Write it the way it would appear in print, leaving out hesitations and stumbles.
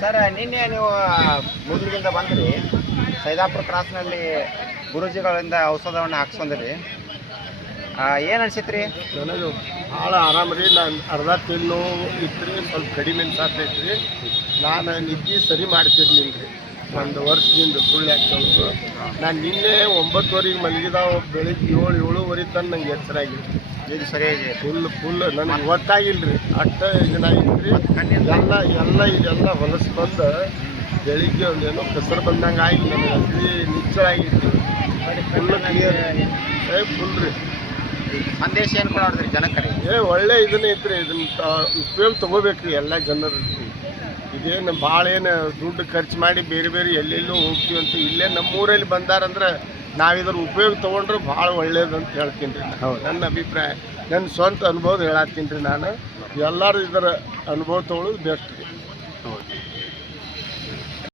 Sir ನಿನ್ನೆ ನೀವು ಮೂಡ್ಲಿಗಿಂದ ಬಂದ್ರಿ, ಸೈದಾಪುರ ಕ್ರಾಸ್ನಲ್ಲಿ ಗುರೂಜಿಗಳಿಂದ ಔಷಧವನ್ನು ಹಾಕ್ಸ್ಕೊಂಡ್ರಿ. ಏನು ಅನ್ಸಿತ್ರಿ? ನನಗೆ ಭಾಳ ಆರಾಮ ರೀ. ನಾನು ಅರ್ಧ ತಿಲ್ ನೋವು ಇತ್ತು, ಸ್ವಲ್ಪ ಕಡಿಮೆ ಅನ್ಸಾತೈತಿ ರೀ. ನಾನು ನಿದ್ದೆ ಸರಿ ಮಾಡ್ತಿರ್ಲಿಲ್ಲ ರೀ, ಒಂದು ವರ್ಷದಿಂದ ಸುಳ್ಳು ಹಾಕ್ಸೋದು. ನಾನು ನಿನ್ನೆ 9:30 ಮಲಗಿದಾವ, ಬೆಳಿಗ್ಗೆ 7-7:30 ತನಕ ನಂಗೆ ಎಚ್ಚರಾಗಿಲ್ಲ. ಈಗ ಸರಿಯಾಗಿ ಫುಲ್ ನನಗೆ ಗೊತ್ತಾಗಿಲ್ಲ ರೀ. ಅಷ್ಟ ಇದನ್ನಾಗಿತ್ತು ರೀ. ಇದೆಲ್ಲ ಹೊಲಸು ಬಂದು ಬೆಳಿಗ್ಗೆ ಒಂದೇನೋ ಕೆಸರು ಬಂದಂಗೆ ಆಗಿ ನನಗೆ ಅತಿ ನಿಚ್ಚಳಾಗಿತ್ತು. ಫುಲ್ ಕ್ಲಿಯರ್ ಫುಲ್ ರೀ. ಸಂದೇಶ ಏನು ಕೊಡೋದ್ರಿ ಜನಕ್ಕೆ? ಒಳ್ಳೆ ಇದನ್ನೇ ಐತ್ರಿ. ಇದನ್ನ ಉಪಯೋಗ ತೊಗೋಬೇಕ್ರಿ ಎಲ್ಲ ಜನರು. ಇದೇನು ಭಾಳ ಏನು ದುಡ್ಡು ಖರ್ಚು ಮಾಡಿ ಬೇರೆ ಬೇರೆ ಎಲ್ಲೆಲ್ಲೂ ಹೋಗ್ತೀವಂತ ಇಲ್ಲೇ ನಮ್ಮೂರಲ್ಲಿ ಬಂದಾರಂದ್ರೆ ನಾವು ಇದ್ರ ಉಪಯೋಗ ತೊಗೊಂಡ್ರೆ ಭಾಳ ಒಳ್ಳೇದು ಅಂತ ಹೇಳ್ತೀನಿ ರೀ. ನನ್ನ ಅಭಿಪ್ರಾಯ, ನನ್ನ ಸ್ವಂತ ಅನುಭವ ಹೇಳತ್ತೀನಿ ರೀ. ನಾನು ಎಲ್ಲರೂ ಇದರ ಅನುಭವ ತೊಗೊಳ್ಳೋದು ಬೆಸ್ಟ್.